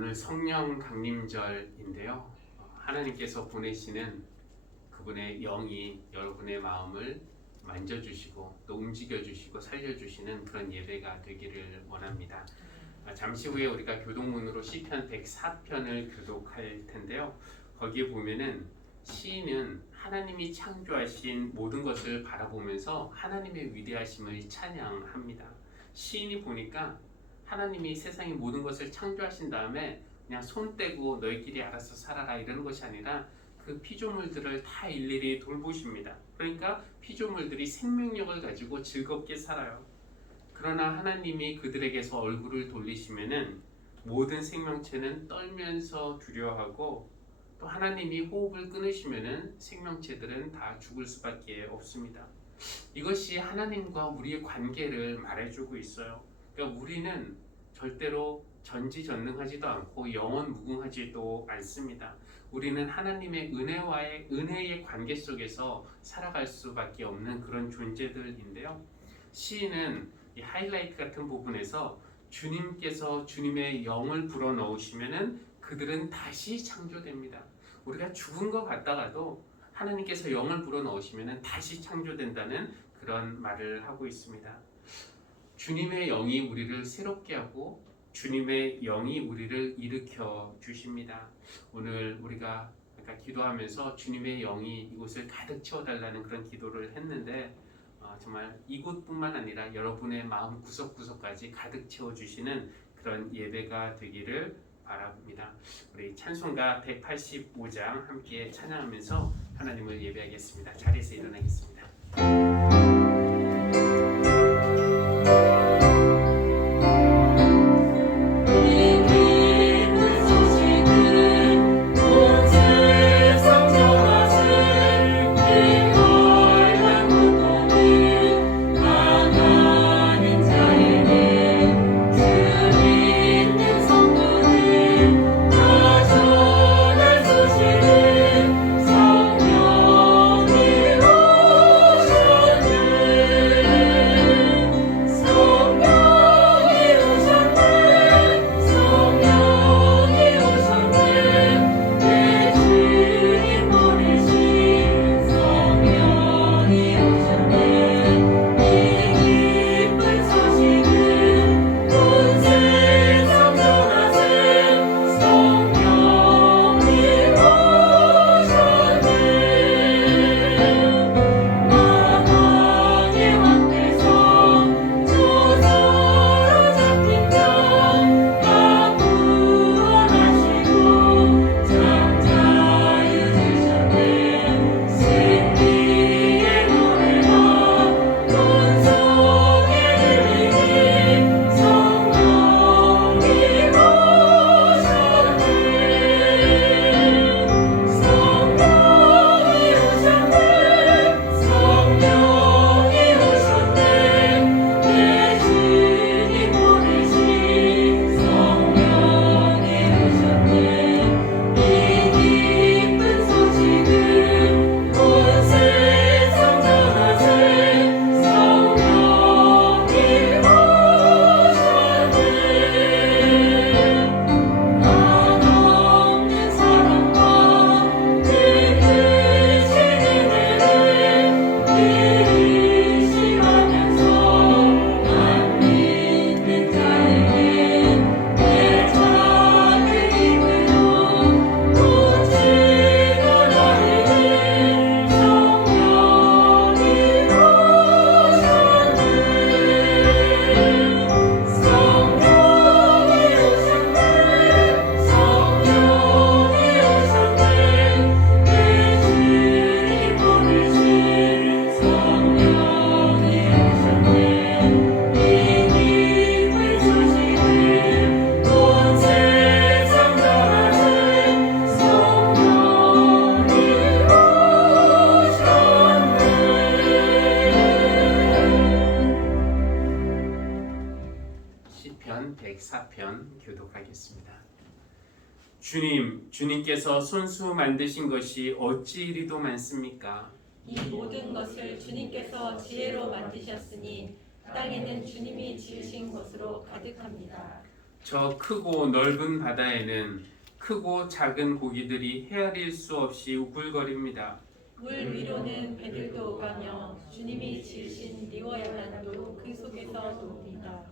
오늘 성령 강림절인데요. 하나님께서 보내시는 그분의 영이 여러분의 마음을 만져주시고 또 움직여주시고 살려주시는 그런 예배가 되기를 원합니다. 잠시 후에 우리가 교독문으로 시편 104편을 교독할 텐데요. 거기에 보면은 시인은 하나님이 창조하신 모든 것을 바라보면서 하나님의 위대하심을 찬양합니다. 시인이 보니까 하나님이 세상의 모든 것을 창조하신 다음에 그냥 손 떼고 너희끼리 알아서 살아라 이러는 것이 아니라 그 피조물들을 다 일일이 돌보십니다. 그러니까 피조물들이 생명력을 가지고 즐겁게 살아요. 그러나 하나님이 그들에게서 얼굴을 돌리시면은 모든 생명체는 떨면서 두려워하고 또 하나님이 호흡을 끊으시면은 생명체들은 다 죽을 수밖에 없습니다. 이것이 하나님과 우리의 관계를 말해주고 있어요. 그러니까 우리는 절대로 전지전능하지도 않고 영원 무궁하지도 않습니다. 우리는 하나님의 은혜의 관계 속에서 살아갈 수밖에 없는 그런 존재들인데요. 시인은 이 하이라이트 같은 부분에서 주님께서 주님의 영을 불어넣으시면은 그들은 다시 창조됩니다. 우리가 죽은 것 같다가도 하나님께서 영을 불어넣으시면은 다시 창조된다는 그런 말을 하고 있습니다. 주님의 영이 우리를 새롭게 하고 주님의 영이 우리를 일으켜 주십니다. 오늘 우리가 기도하면서 주님의 영이 이곳을 가득 채워달라는 그런 기도를 했는데 정말 이곳뿐만 아니라 여러분의 마음 구석구석까지 가득 채워주시는 그런 예배가 되기를 바랍니다. 우리 찬송가 185장 함께 찬양하면서 하나님을 예배하겠습니다. 자리에서 일어나겠습니다. 시편 104편 교독하겠습니다. 주님께서 손수 만드신 것이 어찌 이리도 많습니까? 이 모든 것을 주님께서 지혜로 만드셨으니 땅에는 주님이 지으신 것으로 가득합니다. 저 크고 넓은 바다에는 크고 작은 고기들이 헤아릴 수 없이 우글거립니다. 물 위로는 배들도 오가며 주님이 지으신 리워야만도 그 속에서 놉니다.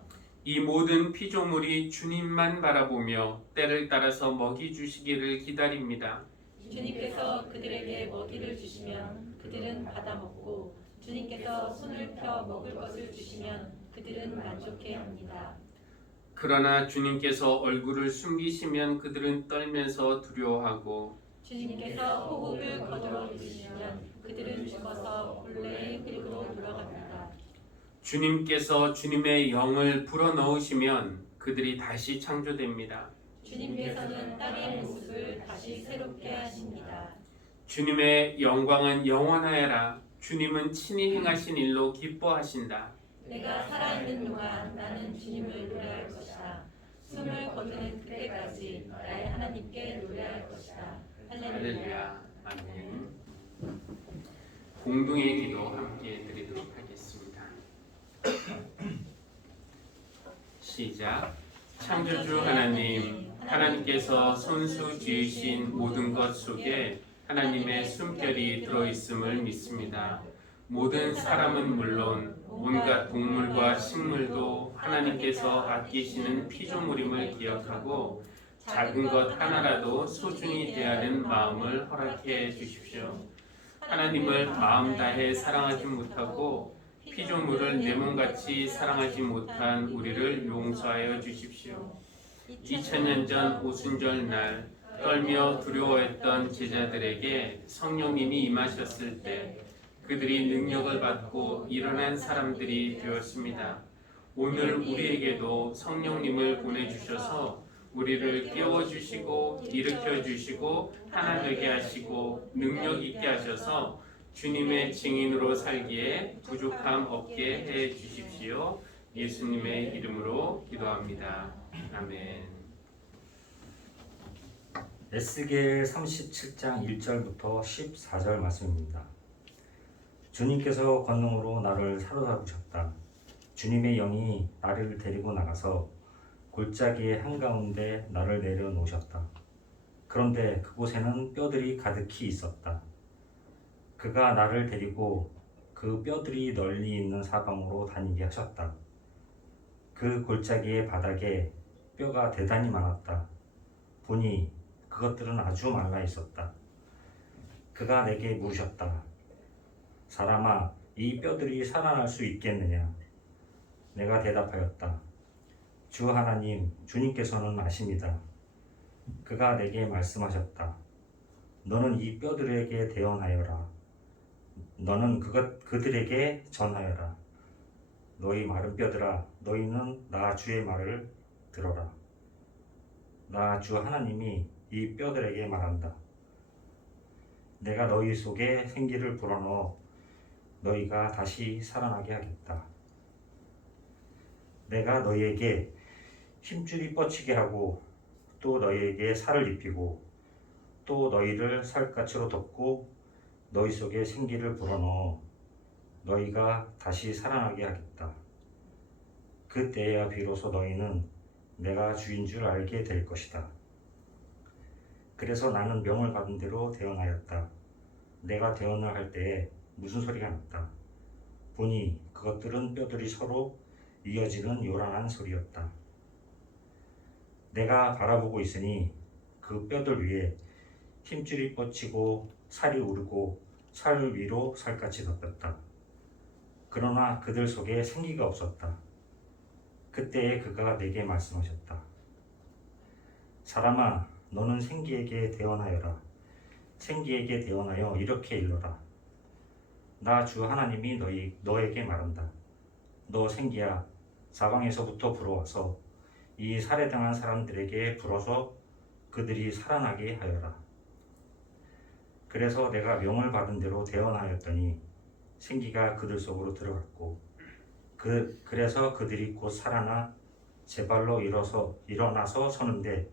이 모든 피조물이 주님만 바라보며 때를 따라서 먹이 주시기를 기다립니다. 주님께서 그들에게 먹이를 주시면 그들은 받아먹고 주님께서 손을 펴 먹을 것을 주시면 그들은 만족해합니다. 그러나 주님께서 얼굴을 숨기시면 그들은 떨면서 두려워하고 주님께서 호흡을 거두어 주시면 그들은 죽어서 본래의 흙으로 돌아갑니다. 주님께서 주님의 영을 불어넣으시면 그들이 다시 창조됩니다. 주님께서는 땅의 모습을 다시 새롭게 하십니다. 주님의 영광은 영원하여라. 주님은 친히 행하신 일로 기뻐하신다. 내가 살아있는 동안 나는 주님을 노래할 것이다. 숨을 거두는 그때까지 나의 하나님께 노래할 것이다. 할렐루야. 할렐루야. 아멘. 공동의 기도 함께 드리도록 하겠습니다. 시작. 창조주 하나님, 하나님께서 손수 지으신 모든 것 속에 하나님의 숨결이 들어있음을 믿습니다. 모든 사람은 물론 온갖 동물과 식물도 하나님께서 아끼시는 피조물임을 기억하고 작은 것 하나라도 소중히 대하는 마음을 허락해 주십시오. 하나님을 마음 다해 사랑하지 못하고 피조물을 내 몸같이 사랑하지 못한 우리를 용서하여 주십시오. 2000년 전 오순절 날 떨며 두려워했던 제자들에게 성령님이 임하셨을 때 그들이 능력을 받고 일어난 사람들이 되었습니다. 오늘 우리에게도 성령님을 보내주셔서 우리를 깨워주시고 일으켜주시고 하나 되게 하시고 능력 있게 하셔서 주님의 증인으로 살기에 부족함 없게 해 주십시오. 예수님의 이름으로 기도합니다. 아멘. 에스겔 37장 1절부터 14절 말씀입니다. 주님께서 권능으로 나를 사로잡으셨다. 주님의 영이 나를 데리고 나가서 골짜기의 한가운데 나를 내려놓으셨다. 그런데 그곳에는 뼈들이 가득히 있었다. 그가 나를 데리고 그 뼈들이 널리 있는 사방으로 다니게 하셨다. 그 골짜기의 바닥에 뼈가 대단히 많았다. 보니 그것들은 아주 말라 있었다. 그가 내게 물으셨다. 사람아, 이 뼈들이 살아날 수 있겠느냐? 내가 대답하였다. 주 하나님, 주님께서는 아십니다. 그가 내게 말씀하셨다. 너는 이 뼈들에게 대언하여라. 너는 그들에게 전하여라. 너희 마른 뼈들아, 너희는 나 주의 말을 들어라. 나 주 하나님이 이 뼈들에게 말한다. 내가 너희 속에 생기를 불어넣어 너희가 다시 살아나게 하겠다. 내가 너희에게 힘줄이 뻗치게 하고 또 너희에게 살을 입히고 또 너희를 살갗으로 덮고 너희 속에 생기를 불어넣어 너희가 다시 살아나게 하겠다. 그때야 비로소 너희는 내가 주인 줄 알게 될 것이다. 그래서 나는 명을 받은 대로 대언하였다. 내가 대언을 할 때에 무슨 소리가 났다. 보니 그것들은 뼈들이 서로 이어지는 요란한 소리였다. 내가 바라보고 있으니 그 뼈들 위에 힘줄이 뻗치고 살이 오르고 살 위로 살같이 덮였다. 그러나 그들 속에 생기가 없었다. 그때에 그가 내게 말씀하셨다. 사람아, 너는 생기에게 대언하여라. 생기에게 대언하여 이렇게 일러라. 나 주 하나님이 너에게 말한다. 너 생기야, 사방에서부터 불어와서 이 살해당한 사람들에게 불어서 그들이 살아나게 하여라. 그래서 내가 명을 받은 대로 대언하였더니 생기가 그들 속으로 들어갔고 그래서 그들이 곧 살아나 제 발로 일어나서 서는데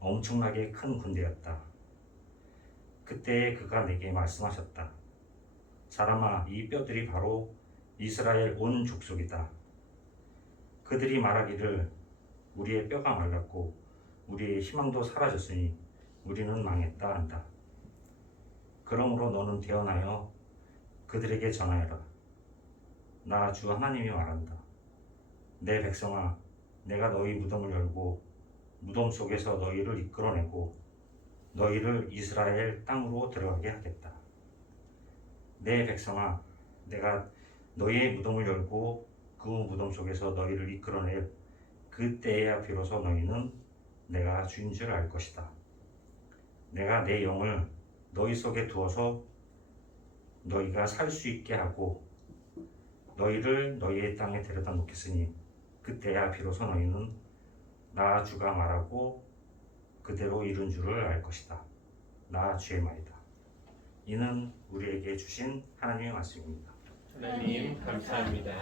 엄청나게 큰 군대였다. 그때에 그가 내게 말씀하셨다. 사람아, 이 뼈들이 바로 이스라엘 온 족속이다. 그들이 말하기를 우리의 뼈가 말랐고 우리의 희망도 사라졌으니 우리는 망했다 한다. 그러므로 너는 대언하여 그들에게 전하여라. 나 주 하나님이 말한다. 내 백성아, 내가 너희 무덤을 열고 무덤 속에서 너희를 이끌어내고 너희를 이스라엘 땅으로 들어가게 하겠다. 내 백성아, 내가 너희의 무덤을 열고 그 무덤 속에서 너희를 이끌어낼 그때야 비로소 너희는 내가 주인 줄 알 것이다. 내가 내 영을 너희 속에 두어서 너희가 살 수 있게 하고 너희를 너희의 땅에 데려다 놓겠으니 그때야 비로소 너희는 나 주가 말하고 그대로 이룬 줄을 알 것이다. 나 주의 말이다. 이는 우리에게 주신 하나님의 말씀입니다. 하나님 감사합니다.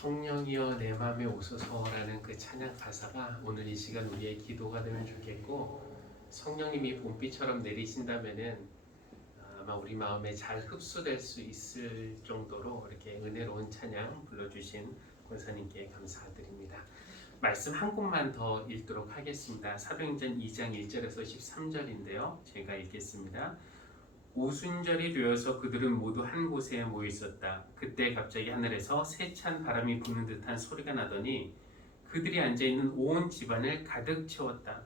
성령이여 내 맘에 오소서라는 그 찬양 가사가 오늘 이 시간 우리의 기도가 되면 좋겠고, 성령님이 봄비처럼 내리신다면은 아마 우리 마음에 잘 흡수될 수 있을 정도로 이렇게 은혜로운 찬양 불러주신 권사님께 감사드립니다. 말씀 한 곳만 더 읽도록 하겠습니다. 사도행전 2장 1절에서 13절인데요. 제가 읽겠습니다. 오순절이 되어서 그들은 모두 한 곳에 모여 있었다. 그때 갑자기 하늘에서 세찬 바람이 부는 듯한 소리가 나더니 그들이 앉아있는 온 집안을 가득 채웠다.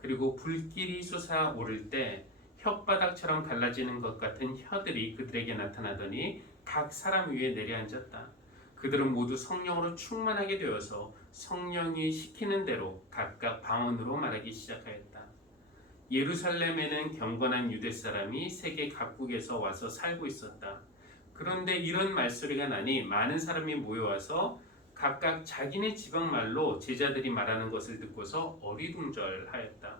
그리고 불길이 솟아오를 때 혓바닥처럼 갈라지는 것 같은 혀들이 그들에게 나타나더니 각 사람 위에 내려앉았다. 그들은 모두 성령으로 충만하게 되어서 성령이 시키는 대로 각각 방언으로 말하기 시작하였다. 예루살렘에는 경건한 유대 사람이 세계 각국에서 와서 살고 있었다. 그런데 이런 말소리가 나니 많은 사람이 모여와서 각각 자기네 지방 말로 제자들이 말하는 것을 듣고서 어리둥절하였다.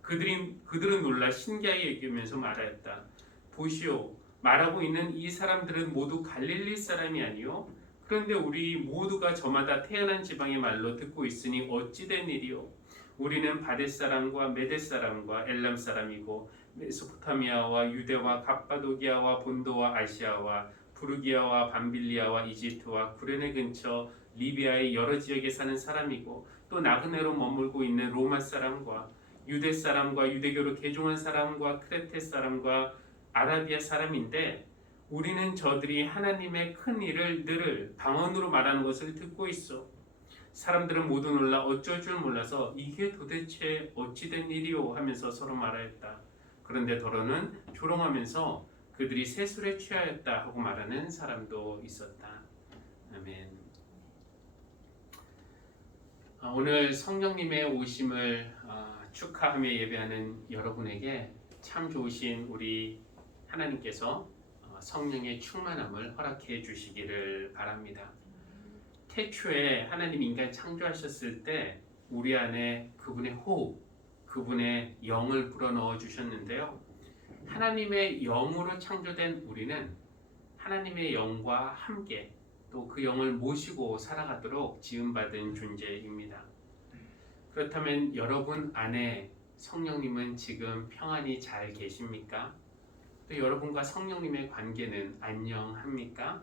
그들은 놀라 신기하게 여기면서 말하였다. 보시오, 말하고 있는 이 사람들은 모두 갈릴리 사람이 아니요? 그런데 우리 모두가 저마다 태어난 지방의 말로 듣고 있으니 어찌 된 일이요? 우리는 바데 사람과 메데 사람과 엘람 사람이고 메소포타미아와 유대와 갑바도기아와 본도와 아시아와 부르기아와 밤빌리아와 이집트와 구레네 근처 리비아의 여러 지역에 사는 사람이고 또 나그네로 머물고 있는 로마 사람과 유대 사람과 유대교로 개종한 사람과 크레테 사람과 아라비아 사람인데 우리는 저들이 하나님의 큰 일을 늘 방언으로 말하는 것을 듣고 있어. 사람들은 모두 놀라 어쩔 줄 몰라서 이게 도대체 어찌 된 일이오 하면서 서로 말하였다. 그런데 더러는 조롱하면서 그들이 세술에 취하였다 하고 말하는 사람도 있었다. 아멘. 오늘 성령님의 오심을 축하하며 예배하는 여러분에게 참 좋으신 우리 하나님께서 성령의 충만함을 허락해 주시기를 바랍니다. 태초에 하나님 인간 창조하셨을 때 우리 안에 그분의 호흡, 그분의 영을 불어넣어 주셨는데요. 하나님의 영으로 창조된 우리는 하나님의 영과 함께 또 그 영을 모시고 살아가도록 지음받은 존재입니다. 그렇다면 여러분 안에 성령님은 지금 평안히 잘 계십니까? 또 여러분과 성령님의 관계는 안녕합니까?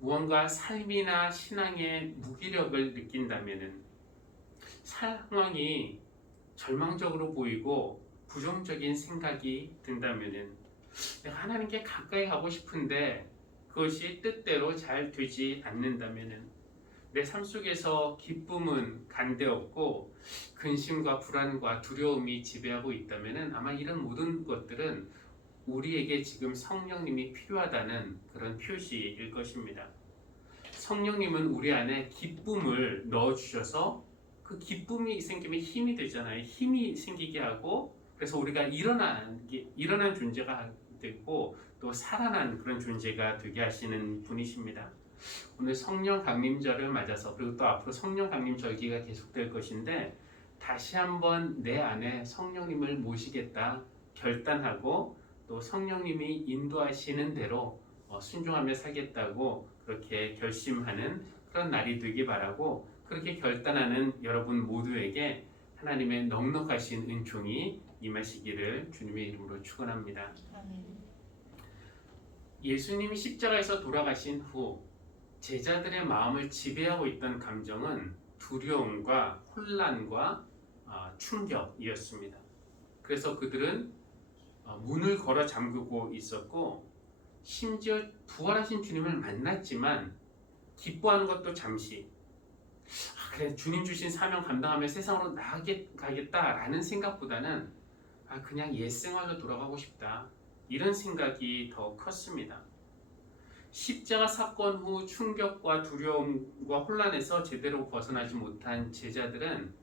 무언가 삶이나 신앙의 무기력을 느낀다면은, 상황이 절망적으로 보이고 부정적인 생각이 든다면은, 내가 하나님께 가까이 가고 싶은데 그것이 뜻대로 잘 되지 않는다면은, 내 삶 속에서 기쁨은 간데없고 근심과 불안과 두려움이 지배하고 있다면은 아마 이런 모든 것들은 우리에게 지금 성령님이 필요하다는 그런 표시일 것입니다. 성령님은 우리 안에 기쁨을 넣어주셔서 그 기쁨이 생기면 힘이 되잖아요. 힘이 생기게 하고 그래서 우리가 일어난 존재가 되고 또 살아난 그런 존재가 되게 하시는 분이십니다. 오늘 성령 강림절을 맞아서 그리고 또 앞으로 성령 강림 절기가 계속될 것인데 다시 한번 내 안에 성령님을 모시겠다 결단하고 또 성령님이 인도하시는 대로 순종하며 살겠다고 그렇게 결심하는 그런 날이 되기 바라고, 그렇게 결단하는 여러분 모두에게 하나님의 넉넉하신 은총이 임하시기를 주님의 이름으로 축원합니다. 예수님이 십자가에서 돌아가신 후 제자들의 마음을 지배하고 있던 감정은 두려움과 혼란과 충격이었습니다. 그래서 그들은 문을 걸어 잠그고 있었고 심지어 부활하신 주님을 만났지만 기뻐하는 것도 잠시 그래 주님 주신 사명 감당하며 세상으로 나아가겠다라는 생각보다는 그냥 옛생활로 돌아가고 싶다 이런 생각이 더 컸습니다. 십자가 사건 후 충격과 두려움과 혼란에서 제대로 벗어나지 못한 제자들은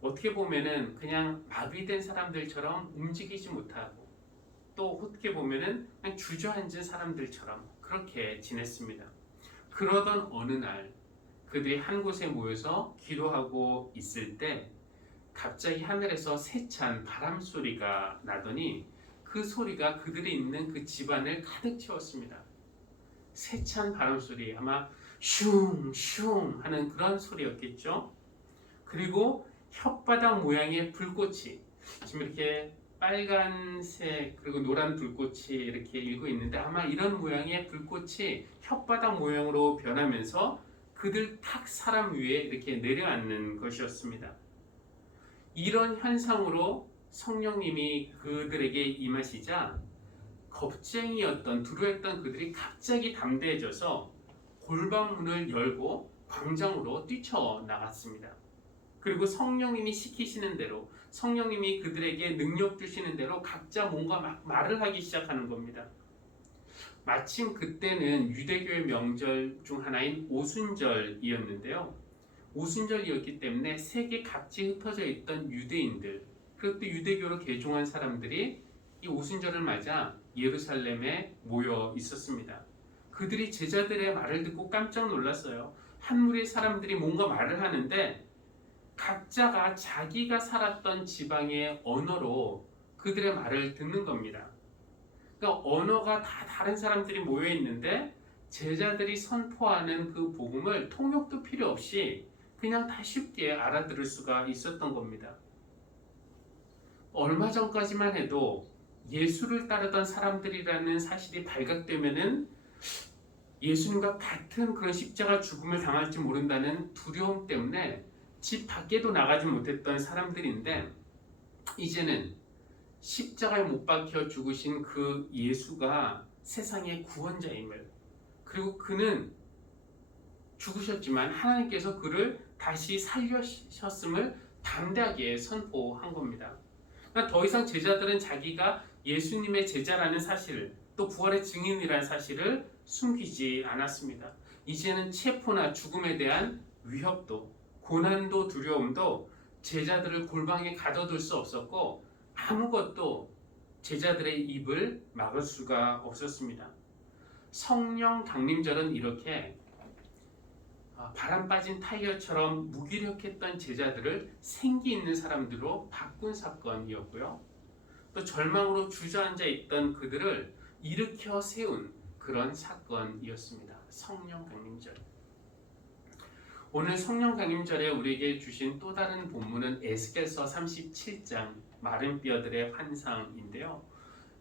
어떻게 보면은 그냥 마비된 사람들처럼 움직이지 못하고 또 어떻게 보면은 그냥 주저앉은 사람들처럼 그렇게 지냈습니다. 그러던 어느 날 그들이 한 곳에 모여서 기도하고 있을 때 갑자기 하늘에서 세찬 바람 소리가 나더니 그 소리가 그들이 있는 그 집안을 가득 채웠습니다. 세찬 바람 소리, 아마 슝슝 하는 그런 소리였겠죠. 그리고 혓바닥 모양의 불꽃이 지금 이렇게 빨간색 그리고 노란 불꽃이 이렇게 일고 있는데 아마 이런 모양의 불꽃이 혓바닥 모양으로 변하면서 그들 탁 사람 위에 이렇게 내려앉는 것이었습니다. 이런 현상으로 성령님이 그들에게 임하시자 겁쟁이였던 두려웠던 그들이 갑자기 담대해져서 골방문을 열고 광장으로 뛰쳐나갔습니다. 그리고 성령님이 시키시는 대로 성령님이 그들에게 능력 주시는 대로 각자 뭔가 막 말을 하기 시작하는 겁니다. 마침 그때는 유대교의 명절 중 하나인 오순절이었는데요. 오순절이었기 때문에 세계 각지에 흩어져 있던 유대인들 그리고 또 유대교로 개종한 사람들이 이 오순절을 맞아 예루살렘에 모여 있었습니다. 그들이 제자들의 말을 듣고 깜짝 놀랐어요. 한 무리의 사람들이 뭔가 말을 하는데 각자가 자기가 살았던 지방의 언어로 그들의 말을 듣는 겁니다. 그러니까 언어가 다 다른 사람들이 모여 있는데 제자들이 선포하는 그 복음을 통역도 필요 없이 그냥 다 쉽게 알아들을 수가 있었던 겁니다. 얼마 전까지만 해도 예수를 따르던 사람들이라는 사실이 발각되면은 예수님과 같은 그런 십자가 죽음을 당할지 모른다는 두려움 때문에 집 밖에도 나가지 못했던 사람들인데 이제는 십자가에 못 박혀 죽으신 그 예수가 세상의 구원자임을 그리고 그는 죽으셨지만 하나님께서 그를 다시 살려셨음을 담대하게 선포한 겁니다. 그러니까 더 이상 제자들은 자기가 예수님의 제자라는 사실 또 부활의 증인이라는 사실을 숨기지 않았습니다. 이제는 체포나 죽음에 대한 위협도 고난도 두려움도 제자들을 골방에 가둬둘 수 없었고 아무것도 제자들의 입을 막을 수가 없었습니다. 성령 강림절은 이렇게 바람 빠진 타이어처럼 무기력했던 제자들을 생기 있는 사람들로 바꾼 사건이었고요. 또 절망으로 주저앉아 있던 그들을 일으켜 세운 그런 사건이었습니다. 성령 강림절. 오늘 성령 강림절에 우리에게 주신 또 다른 본문은 에스겔서 37장 마른 뼈들의 환상인데요.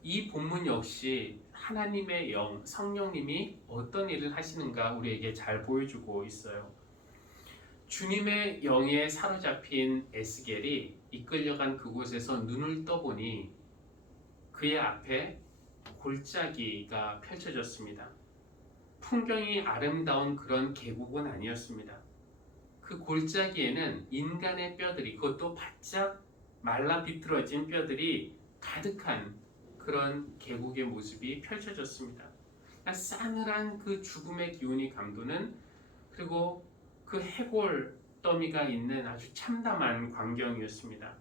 이 본문 역시 하나님의 영, 성령님이 어떤 일을 하시는가 우리에게 잘 보여주고 있어요. 주님의 영에 사로잡힌 에스겔이 이끌려간 그곳에서 눈을 떠보니 그의 앞에 골짜기가 펼쳐졌습니다. 풍경이 아름다운 그런 계곡은 아니었습니다. 그 골짜기에는 인간의 뼈들이 그것도 바짝 말라 비틀어진 뼈들이 가득한 그런 계곡의 모습이 펼쳐졌습니다. 싸늘한 그 죽음의 기운이 감도는 그리고 그 해골 더미가 있는 아주 참담한 광경이었습니다.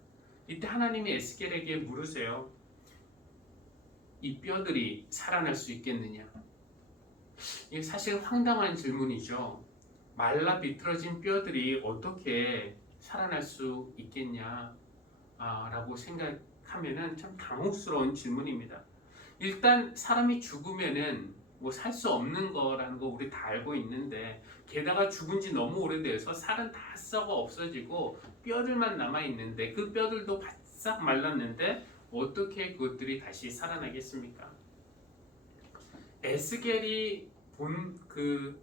이때 하나님이 에스겔에게 물으세요. 이 뼈들이 살아날 수 있겠느냐? 이게 사실 황당한 질문이죠. 말라 비틀어진 뼈들이 어떻게 살아날 수 있겠냐? 라고 생각하면은 참 당혹스러운 질문입니다. 일단 사람이 죽으면은 뭐 살 수 없는 거라는 거 우리 다 알고 있는데 게다가 죽은 지 너무 오래돼서 살은 다 썩어 없어지고 뼈들만 남아 있는데 그 뼈들도 바싹 말랐는데 어떻게 그것들이 다시 살아나겠습니까? 에스겔이 본 그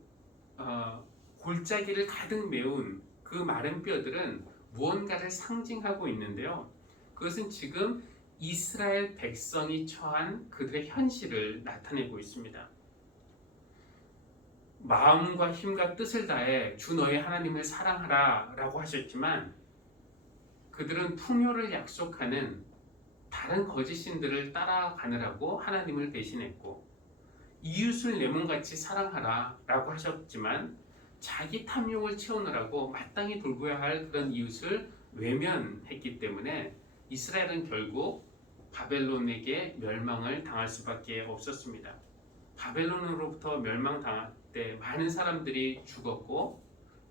골짜기를 가득 메운 그 마른 뼈들은 무언가를 상징하고 있는데요. 그것은 지금 이스라엘 백성이 처한 그들의 현실을 나타내고 있습니다. 마음과 힘과 뜻을 다해 주 너의 하나님을 사랑하라 라고 하셨지만 그들은 풍요를 약속하는 다른 거짓신들을 따라가느라고 하나님을 배신했고 이웃을 내 몸같이 사랑하라 라고 하셨지만 자기 탐욕을 채우느라고 마땅히 돌보아야 할 그런 이웃을 외면했기 때문에 이스라엘은 결국 바벨론에게 멸망을 당할 수밖에 없었습니다. 바벨론으로부터 멸망당할 때 많은 사람들이 죽었고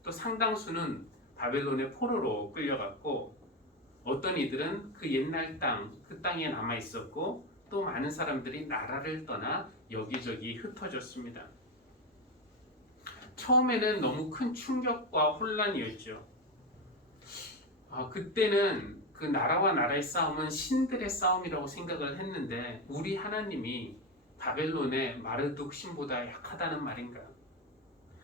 또 상당수는 바벨론의 포로로 끌려갔고 어떤 이들은 그 옛날 땅, 그 땅에 남아 있었고 또 많은 사람들이 나라를 떠나 여기저기 흩어졌습니다. 처음에는 너무 큰 충격과 혼란이었죠. 그때는 그 나라와 나라의 싸움은 신들의 싸움이라고 생각을 했는데 우리 하나님이 바벨론의 마르둑 신보다 약하다는 말인가요?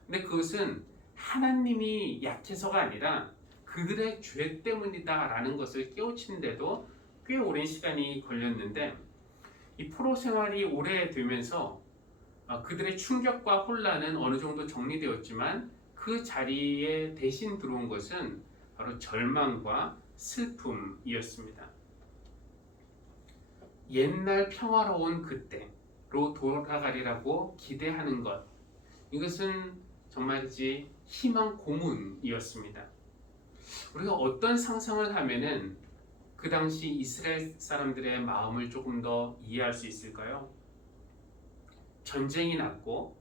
근데 그것은 하나님이 약해서가 아니라 그들의 죄 때문이다라는 것을 깨우치는데도 꽤 오랜 시간이 걸렸는데 이 포로 생활이 오래되면서 그들의 충격과 혼란은 어느 정도 정리되었지만 그 자리에 대신 들어온 것은 바로 절망과 슬픔이었습니다. 옛날 평화로운 그때로 돌아가리라고 기대하는 것, 이것은 정말이지 희망 고문이었습니다. 우리가 어떤 상상을 하면은 그 당시 이스라엘 사람들의 마음을 조금 더 이해할 수 있을까요? 전쟁이 났고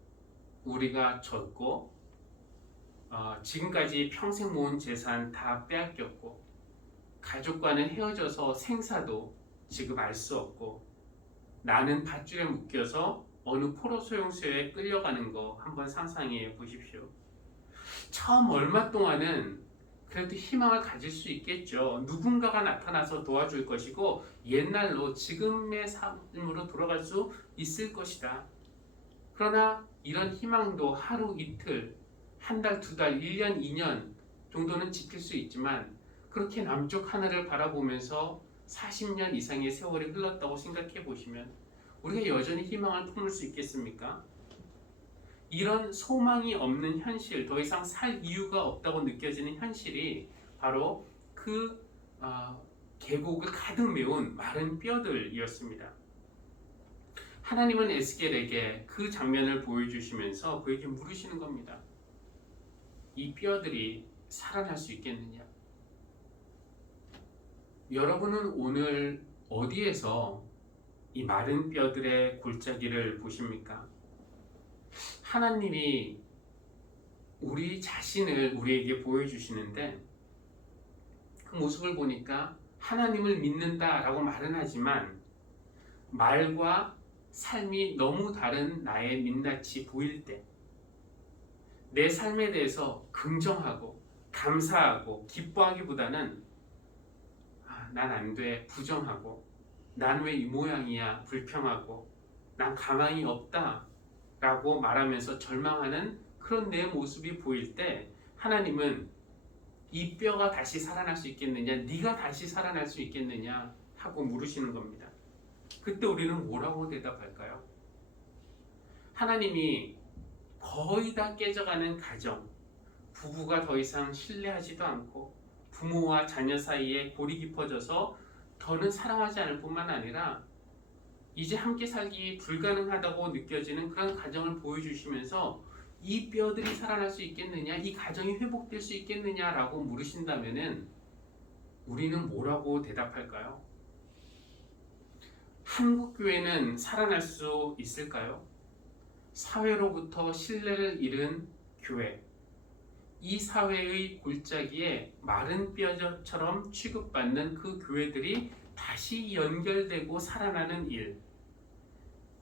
우리가 졌고 지금까지 평생 모은 재산 다 빼앗겼고 가족과는 헤어져서 생사도 지금 알 수 없고 나는 밧줄에 묶여서 어느 포로 소용소에 끌려가는 거 한번 상상해 보십시오. 처음 얼마 동안은 그래도 희망을 가질 수 있겠죠. 누군가가 나타나서 도와줄 것이고 옛날로 지금의 삶으로 돌아갈 수 있을 것이다. 그러나 이런 희망도 하루 이틀, 한 달, 두 달, 1년, 2년 정도는 지킬 수 있지만 그렇게 남쪽 하늘을 바라보면서 40년 이상의 세월이 흘렀다고 생각해 보시면 우리가 여전히 희망을 품을 수 있겠습니까? 이런 소망이 없는 현실, 더 이상 살 이유가 없다고 느껴지는 현실이 바로 그 계곡을 가득 메운 마른 뼈들이었습니다. 하나님은 에스겔에게 그 장면을 보여주시면서 그에게 물으시는 겁니다. 이 뼈들이 살아날 수 있겠느냐? 여러분은 오늘 어디에서 이 마른 뼈들의 골짜기를 보십니까? 하나님이 우리 자신을 우리에게 보여주시는데 그 모습을 보니까 하나님을 믿는다라고 말은 하지만 말과 삶이 너무 다른 나의 민낯이 보일 때 내 삶에 대해서 긍정하고 감사하고 기뻐하기보다는 난 안 돼, 부정하고 난 왜 이 모양이야, 불평하고 난 가망이 없다 라고 말하면서 절망하는 그런 내 모습이 보일 때 하나님은 이 뼈가 다시 살아날 수 있겠느냐, 네가 다시 살아날 수 있겠느냐 하고 물으시는 겁니다. 그때 우리는 뭐라고 대답할까요? 하나님이 거의 다 깨져가는 가정, 부부가 더 이상 신뢰하지도 않고 부모와 자녀 사이에 골이 깊어져서 더는 사랑하지 않을 뿐만 아니라 이제 함께 살기 불가능하다고 느껴지는 그런 가정을 보여주시면서 이 뼈들이 살아날 수 있겠느냐, 이 가정이 회복될 수 있겠느냐라고 물으신다면은 우리는 뭐라고 대답할까요? 한국교회는 살아날 수 있을까요? 사회로부터 신뢰를 잃은 교회, 이 사회의 골짜기에 마른 뼈처럼 취급받는 그 교회들이 다시 연결되고 살아나는 일,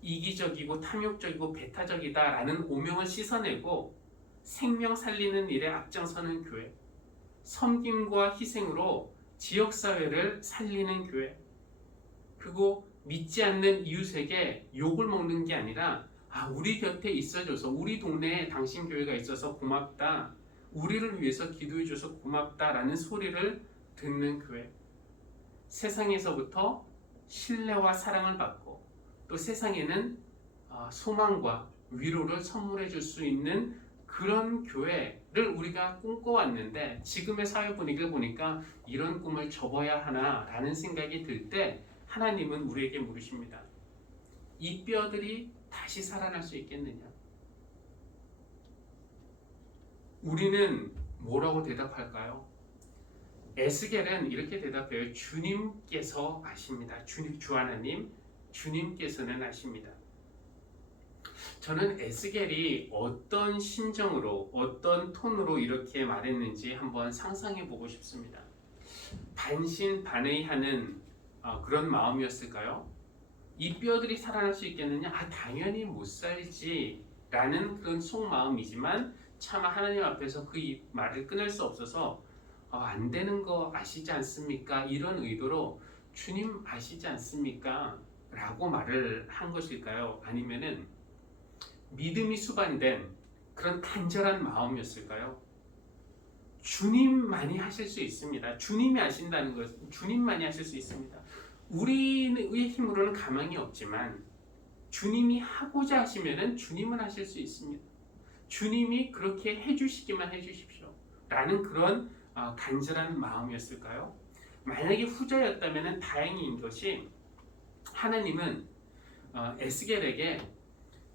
이기적이고 탐욕적이고 배타적이다라는 오명을 씻어내고 생명 살리는 일에 앞장서는 교회, 섬김과 희생으로 지역사회를 살리는 교회, 그리고 믿지 않는 이웃에게 욕을 먹는 게 아니라 우리 곁에 있어줘서, 우리 동네에 당신 교회가 있어서 고맙다, 우리를 위해서 기도해줘서 고맙다라는 소리를 듣는 교회, 세상에서부터 신뢰와 사랑을 받고 또 세상에는 소망과 위로를 선물해 줄 수 있는 그런 교회를 우리가 꿈꿔왔는데 지금의 사회 분위기를 보니까 이런 꿈을 접어야 하나라는 생각이 들 때 하나님은 우리에게 물으십니다. 이 뼈들이 다시 살아날 수 있겠느냐? 우리는 뭐라고 대답할까요? 에스겔은 이렇게 대답해요. 주님께서 아십니다. 주 하나님, 주님께서는 아십니다. 저는 에스겔이 어떤 심정으로, 어떤 톤으로 이렇게 말했는지 한번 상상해 보고 싶습니다. 반신반의하는 그런 마음이었을까요? 이 뼈들이 살아날 수 있겠느냐? 당연히 못 살지 라는 그런 속마음이지만 차마 하나님 앞에서 그 말을 끊을 수 없어서 안 되는 거 아시지 않습니까? 이런 의도로 주님 아시지 않습니까? 라고 말을 한 것일까요? 아니면은 믿음이 수반된 그런 간절한 마음이었을까요? 주님만이 하실 수 있습니다. 주님이 아신다는 것은 주님만이 하실 수 있습니다. 우리의 힘으로는 가망이 없지만 주님이 하고자 하시면은 주님은 하실 수 있습니다. 주님이 그렇게 해주시기만 해주십시오. 라는 그런 간절한 마음이었을까요? 만약에 후자였다면 다행인 것이 하나님은 에스겔에게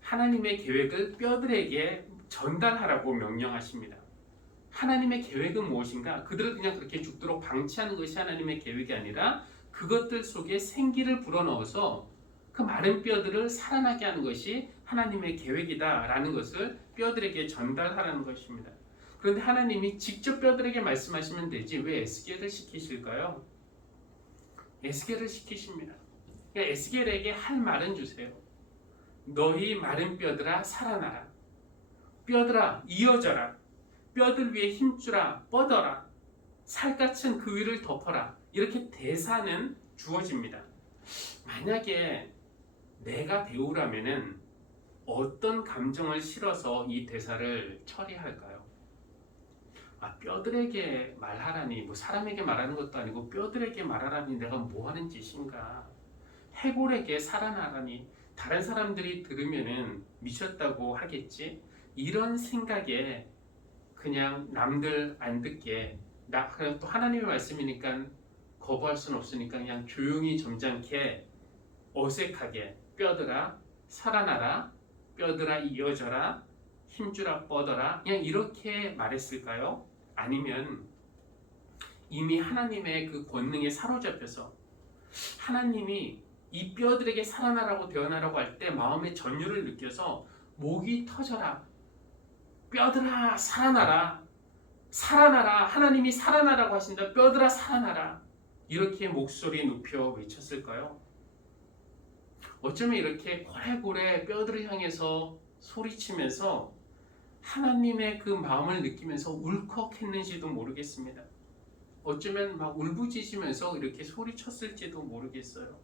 하나님의 계획을 뼈들에게 전달하라고 명령하십니다. 하나님의 계획은 무엇인가? 그들을 그냥 그렇게 죽도록 방치하는 것이 하나님의 계획이 아니라 그것들 속에 생기를 불어넣어서 그 마른 뼈들을 살아나게 하는 것이 하나님의 계획이다라는 것을 뼈들에게 전달하라는 것입니다. 그런데 하나님이 직접 뼈들에게 말씀하시면 되지 왜 에스겔을 시키실까요? 에스겔을 시키십니다. 그러니까 에스겔에게 할 말은 주세요. 너희 마른 뼈들아 살아나라. 뼈들아 이어져라. 뼈들 위에 힘주라 뻗어라. 살갗은 그 위를 덮어라. 이렇게 대사는 주어집니다. 만약에 내가 배우라면은 어떤 감정을 실어서 이 대사를 처리할까요? 뼈들에게 말하라니 뭐 사람에게 말하는 것도 아니고 뼈들에게 말하라니 내가 뭐 하는 짓인가? 해골에게 살아나라니 다른 사람들이 들으면은 미쳤다고 하겠지? 이런 생각에 그냥 남들 안 듣게 또 하나님의 말씀이니까 거부할 수는 없으니까 그냥 조용히 점잖게 어색하게 뼈들아 살아나라 뼈들아 이어져라 힘주라 뻗어라 그냥 이렇게 말했을까요? 아니면 이미 하나님의 그 권능에 사로잡혀서 하나님이 이 뼈들에게 살아나라고 되어나라고 할 때 마음의 전율을 느껴서 목이 터져라 뼈들아 살아나라 살아나라 하나님이 살아나라고 하신다 뼈들아 살아나라 이렇게 목소리 높여 외쳤을까요? 어쩌면 이렇게 고래고래 뼈들을 향해서 소리치면서 하나님의 그 마음을 느끼면서 울컥했는지도 모르겠습니다. 어쩌면 막 울부짖으면서 이렇게 소리쳤을지도 모르겠어요.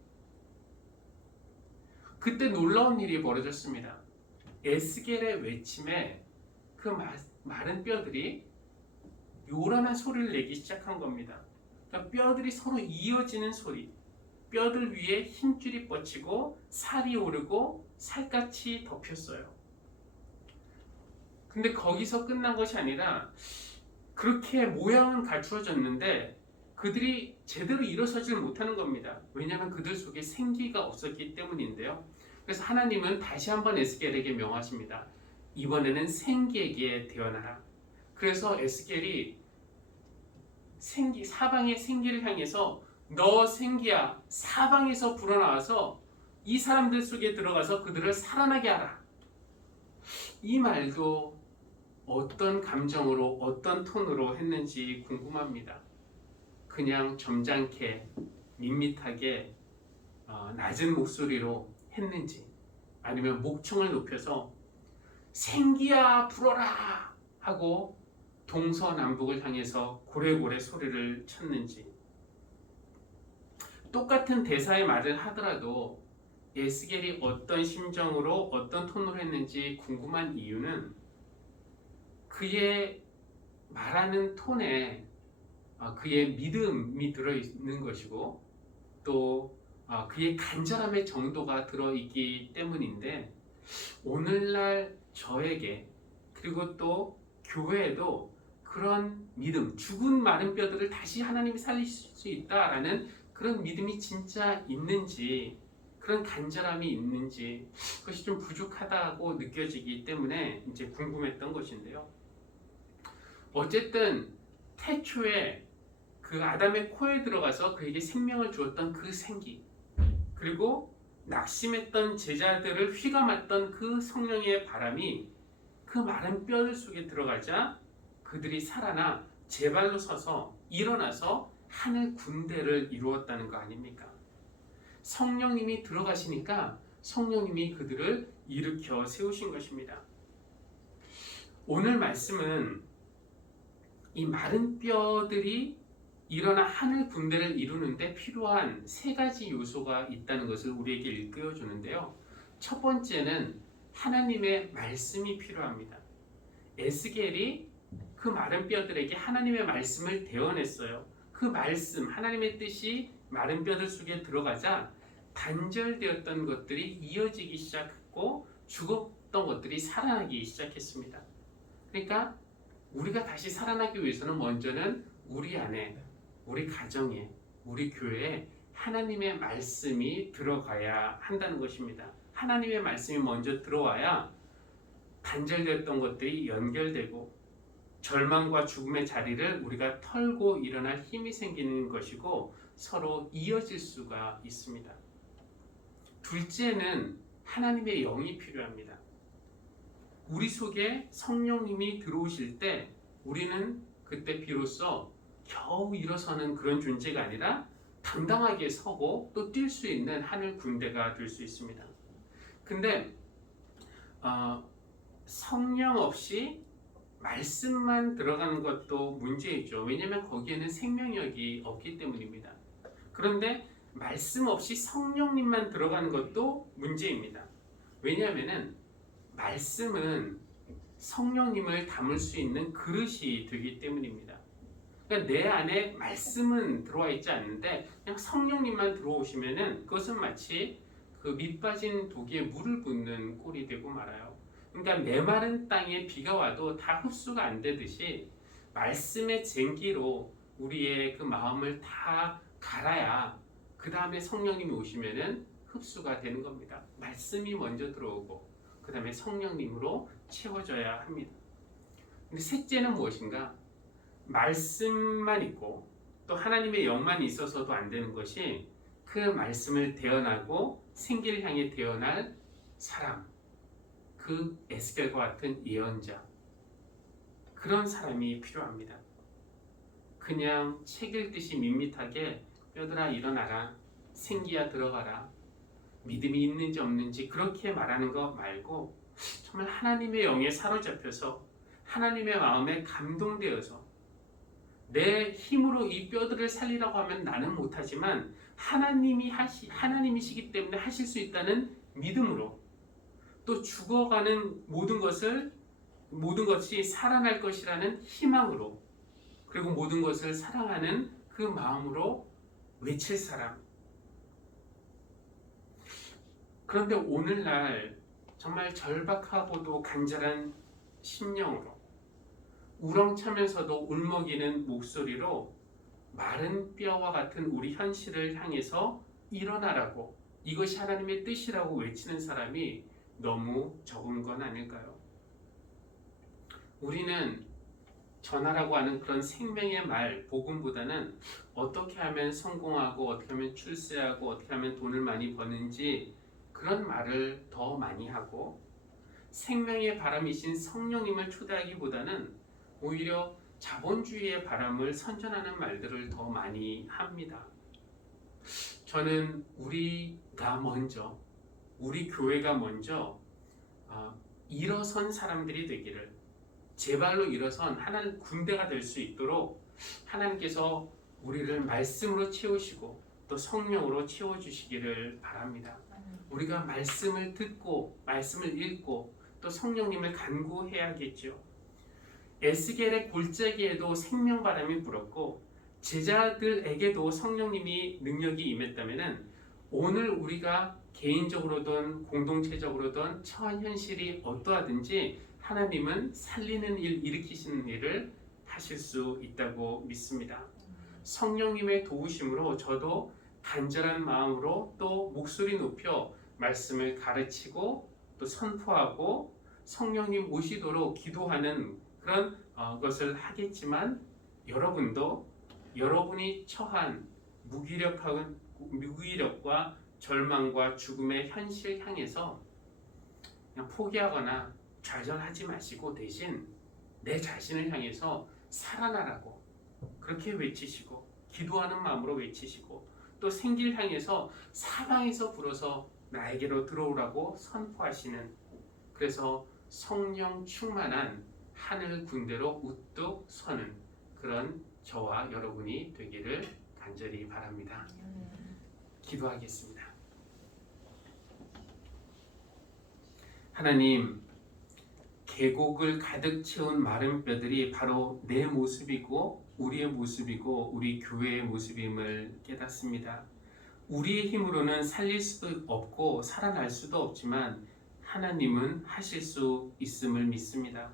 그때 놀라운 일이 벌어졌습니다. 에스겔의 외침에 그 마른 뼈들이 요란한 소리를 내기 시작한 겁니다. 그러니까 뼈들이 서로 이어지는 소리, 뼈들 위에 힘줄이 뻗치고 살이 오르고 살갗이 덮였어요. 근데 거기서 끝난 것이 아니라 그렇게 모양은 갖추어졌는데 그들이 제대로 일어서질 못하는 겁니다. 왜냐하면 그들 속에 생기가 없었기 때문인데요. 그래서 하나님은 다시 한번 에스겔에게 명하십니다. 이번에는 생기에게 태어나라. 그래서 에스겔이 사방의 생기를 향해서 너 생기야 사방에서 불어나와서 이 사람들 속에 들어가서 그들을 살아나게 하라. 이 말도 어떤 감정으로 어떤 톤으로 했는지 궁금합니다. 그냥 점잖게 밋밋하게 낮은 목소리로 했는지 아니면 목청을 높여서 생기야 불어라 하고 동서남북을 향해서 고래고래 소리를 쳤는지 똑같은 대사의 말을 하더라도 에스겔이 어떤 심정으로 어떤 톤으로 했는지 궁금한 이유는 그의 말하는 톤에 그의 믿음이 들어있는 것이고 또 그의 간절함의 정도가 들어있기 때문인데 오늘날 저에게 그리고 또 교회에도 그런 믿음, 죽은 마른 뼈들을 다시 하나님이 살리실 수 있다라는 그런 믿음이 진짜 있는지 그런 간절함이 있는지 그것이 좀 부족하다고 느껴지기 때문에 이제 궁금했던 것인데요. 어쨌든 태초에 그 아담의 코에 들어가서 그에게 생명을 주었던 그 생기 그리고 낙심했던 제자들을 휘감았던 그 성령의 바람이 그 마른 뼈들 속에 들어가자 그들이 살아나 제발로 서서 일어나서 하늘 군대를 이루었다는 거 아닙니까? 성령님이 들어가시니까 성령님이 그들을 일으켜 세우신 것입니다. 오늘 말씀은 이 마른 뼈들이 일어나 하늘 군대를 이루는데 필요한 세 가지 요소가 있다는 것을 우리에게 일깨워 주는데요. 첫 번째는 하나님의 말씀이 필요합니다. 에스겔이 그 마른 뼈들에게 하나님의 말씀을 대언했어요. 그 말씀, 하나님의 뜻이 마른 뼈들 속에 들어가자 단절되었던 것들이 이어지기 시작했고 죽었던 것들이 살아나기 시작했습니다. 그러니까 우리가 다시 살아나기 위해서는 먼저는 우리 안에, 우리 가정에, 우리 교회에 하나님의 말씀이 들어가야 한다는 것입니다. 하나님의 말씀이 먼저 들어와야 단절되었던 것들이 연결되고 절망과 죽음의 자리를 우리가 털고 일어날 힘이 생기는 것이고 서로 이어질 수가 있습니다. 둘째는 하나님의 영이 필요합니다. 우리 속에 성령님이 들어오실 때 우리는 그때 비로소 겨우 일어서는 그런 존재가 아니라 당당하게 서고 또 뛸 수 있는 하늘 군대가 될 수 있습니다. 근데 성령 없이 말씀만 들어가는 것도 문제이죠. 왜냐하면 거기에는 생명력이 없기 때문입니다. 그런데 말씀 없이 성령님만 들어가는 것도 문제입니다. 왜냐하면 말씀은 성령님을 담을 수 있는 그릇이 되기 때문입니다. 그러니까 내 안에 말씀은 들어와 있지 않는데 그냥 성령님만 들어오시면은 그것은 마치 그 밑빠진 독에 물을 붓는 꼴이 되고 말아요. 그러니까 메마른 땅에 비가 와도 다 흡수가 안 되듯이 말씀의 쟁기로 우리의 그 마음을 다 갈아야 그 다음에 성령님이 오시면은 흡수가 되는 겁니다. 말씀이 먼저 들어오고 그 다음에 성령님으로 채워져야 합니다. 근데 셋째는 무엇인가? 말씀만 있고 또 하나님의 영만 있어서도 안 되는 것이 그 말씀을 대언하고 생기를 향해 대언할 사람, 그 에스겔과 같은 예언자, 그런 사람이 필요합니다. 그냥 책 읽듯이 밋밋하게 뼈들아 일어나라, 생기야 들어가라, 믿음이 있는지 없는지 그렇게 말하는 거 말고 정말 하나님의 영에 사로잡혀서 하나님의 마음에 감동되어서 내 힘으로 이 뼈들을 살리라고 하면 나는 못하지만 하나님이시기 때문에 하실 수 있다는 믿음으로 또 죽어가는 모든 것이 살아날 것이라는 희망으로 그리고 모든 것을 사랑하는 그 마음으로 외칠 사람. 그런데 오늘날 정말 절박하고도 간절한 심령으로 우렁차면서도 울먹이는 목소리로 마른 뼈와 같은 우리 현실을 향해서 일어나라고, 이것이 하나님의 뜻이라고 외치는 사람이 너무 적은 건 아닐까요? 우리는 전하라고 하는 그런 생명의 말, 복음보다는 어떻게 하면 성공하고 어떻게 하면 출세하고 어떻게 하면 돈을 많이 버는지 그런 말을 더 많이 하고 생명의 바람이신 성령님을 초대하기보다는 오히려 자본주의의 바람을 선전하는 말들을 더 많이 합니다. 저는 우리가 먼저, 우리 교회가 먼저 일어선 사람들이 되기를, 제발로 일어선 하나님 군대가 될 수 있도록 하나님께서 우리를 말씀으로 채우시고 또 성령으로 채워주시기를 바랍니다. 우리가 말씀을 듣고 말씀을 읽고 또 성령님을 간구해야겠죠. 에스겔의 골짜기에도 생명바람이 불었고 제자들에게도 성령님이 능력이 임했다면 오늘 우리가 개인적으로든 공동체적으로든 처한 현실이 어떠하든지 하나님은 살리는 일, 일으키시는 일을 하실 수 있다고 믿습니다. 성령님의 도우심으로 저도 간절한 마음으로 또 목소리 높여 말씀을 가르치고 또 선포하고 성령님 오시도록 기도하는 그런 것을 하겠지만 여러분도 여러분이 처한 무기력과 절망과 죽음의 현실 향해서 그냥 포기하거나 좌절하지 마시고 대신 내 자신을 향해서 살아나라고 그렇게 외치시고 기도하는 마음으로 외치시고 또 생기를 향해서 사방에서 불어서 나에게로 들어오라고 선포하시는, 그래서 성령 충만한 하늘 군대로 우뚝 서는 그런 저와 여러분이 되기를 간절히 바랍니다. 기도하겠습니다. 하나님, 계곡을 가득 채운 마른 뼈들이 바로 내 모습이고 우리의 모습이고 우리 교회의 모습임을 깨닫습니다. 우리의 힘으로는 살릴 수도 없고 살아날 수도 없지만 하나님은 하실 수 있음을 믿습니다.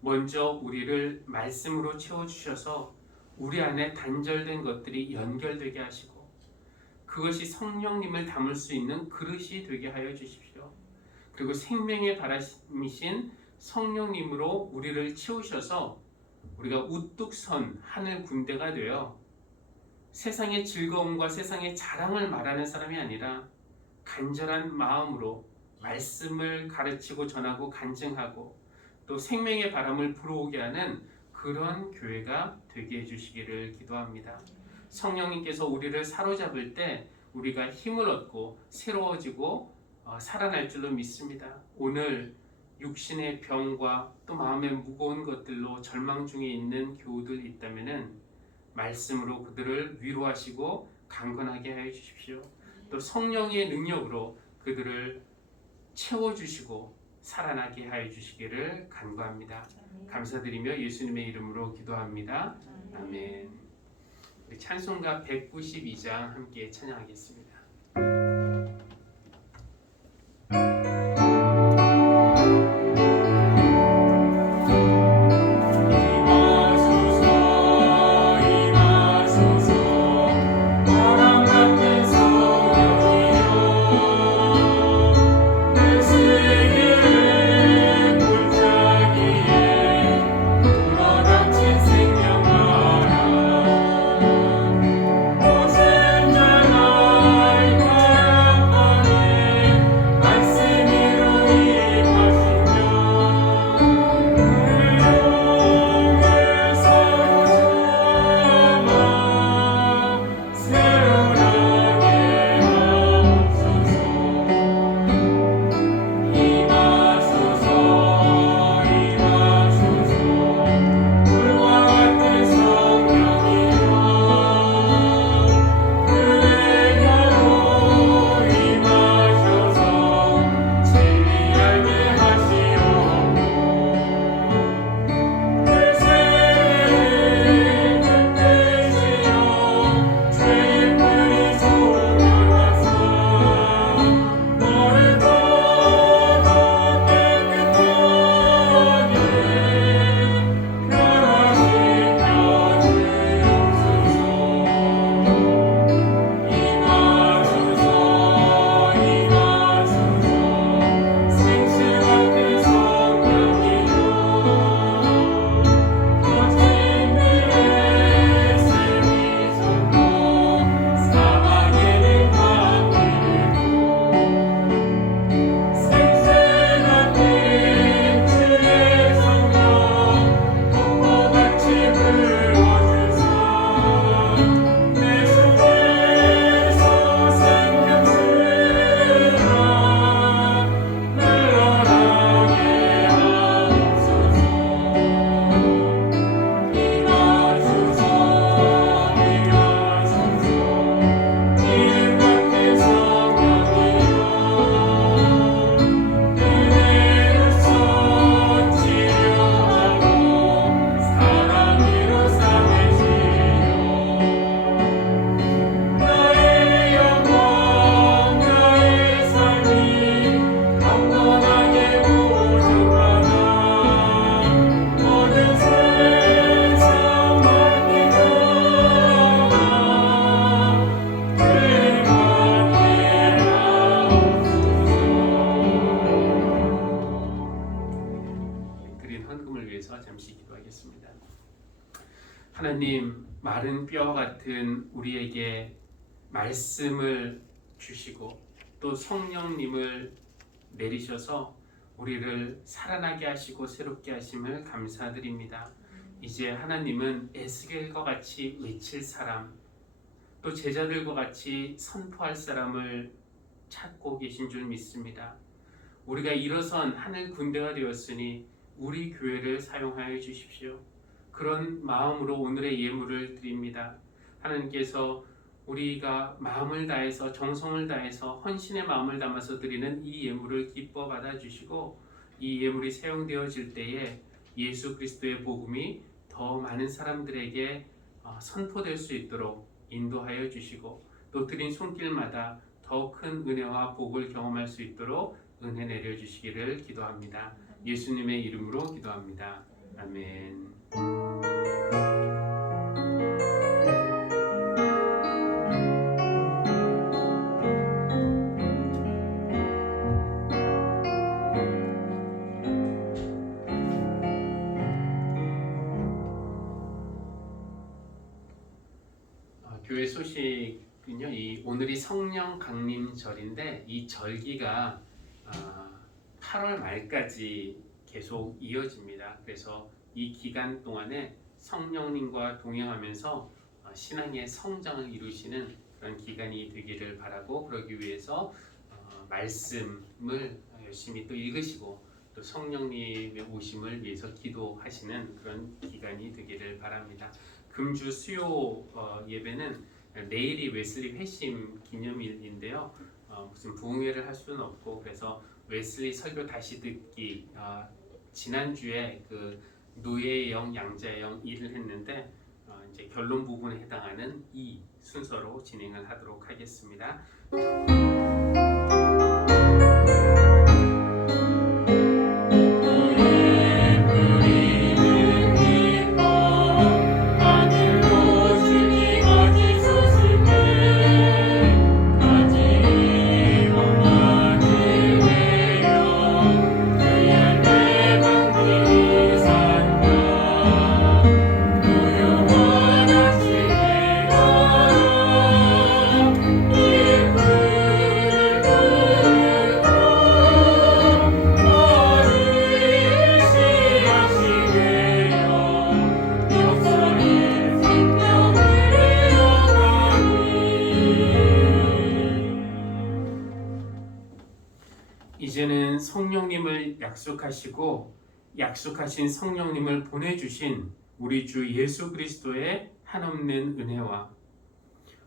먼저 우리를 말씀으로 채워주셔서 우리 안에 단절된 것들이 연결되게 하시고 그것이 성령님을 담을 수 있는 그릇이 되게 하여 주십시오. 그리고 생명의 바람이신 성령님으로 우리를 채우셔서 우리가 우뚝 선 하늘 군대가 되어 세상의 즐거움과 세상의 자랑을 말하는 사람이 아니라 간절한 마음으로 말씀을 가르치고 전하고 간증하고 또 생명의 바람을 불어오게 하는 그런 교회가 되게 해주시기를 기도합니다. 성령님께서 우리를 사로잡을 때 우리가 힘을 얻고 새로워지고 살아날 줄로 믿습니다. 오늘 육신의 병과 또 마음의 무거운 것들로 절망 중에 있는 교우들 있다면은 말씀으로 그들을 위로하시고 강건하게 하여 주십시오. 또 성령의 능력으로 그들을 채워주시고 살아나게 하여 주시기를 간구합니다. 감사드리며 예수님의 이름으로 기도합니다. 아멘. 우리 찬송가 192장 함께 찬양하겠습니다. 하나님, 마른 뼈와 같은 우리에게 말씀을 주시고 또 성령님을 내리셔서 우리를 살아나게 하시고 새롭게 하심을 감사드립니다. 이제 하나님은 에스겔과 같이 외칠 사람, 또 제자들과 같이 선포할 사람을 찾고 계신 줄 믿습니다. 우리가 일어선 하늘 군대가 되었으니 우리 교회를 사용하여 주십시오. 그런 마음으로 오늘의 예물을 드립니다. 하나님께서 우리가 마음을 다해서 정성을 다해서 헌신의 마음을 담아서 드리는 이 예물을 기뻐 받아주시고 이 예물이 사용되어질 때에 예수 그리스도의 복음이 더 많은 사람들에게 선포될 수 있도록 인도하여 주시고 또 드린 손길마다 더 큰 은혜와 복을 경험할 수 있도록 은혜 내려주시기를 기도합니다. 예수님의 이름으로 기도합니다. 아멘. 교회 소식은요. 오늘이 성령 강림절인데 이 절기가 8월 말까지 계속 이어집니다. 그래서 이 기간 동안에 성령님과 동행하면서 신앙의 성장을 이루시는 그런 기간이 되기를 바라고 그러기 위해서 말씀을 열심히 또 읽으시고 또 성령님의 오심을 위해서 기도하시는 그런 기간이 되기를 바랍니다. 금주 수요 예배는 내일이 웨슬리 회심 기념일인데요. 무슨 부흥회를 할 수는 없고 그래서 웨슬리 설교 다시 듣기 지난주에 그 노예의 영, 양자의 영 1을 했는데 이제 결론 부분에 해당하는 2 순서로 진행을 하도록 하겠습니다. 이제는 성령님을 약속하시고 약속하신 성령님을 보내주신 우리 주 예수 그리스도의 한없는 은혜와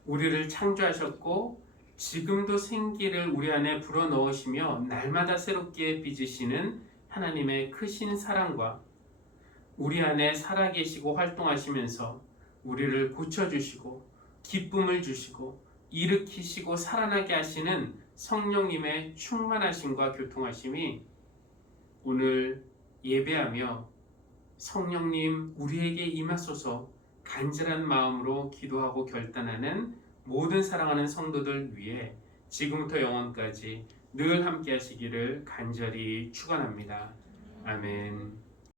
우리를 창조하셨고 지금도 생기를 우리 안에 불어넣으시며 날마다 새롭게 빚으시는 하나님의 크신 사랑과 우리 안에 살아계시고 활동하시면서 우리를 고쳐주시고 기쁨을 주시고 일으키시고 살아나게 하시는 성령님의 충만하심과 교통하심이 오늘 예배하며 성령님 우리에게 임하소서 간절한 마음으로 기도하고 결단하는 모든 사랑하는 성도들 위해 지금부터 영원까지 늘 함께 하시기를 간절히 축원합니다. 아멘.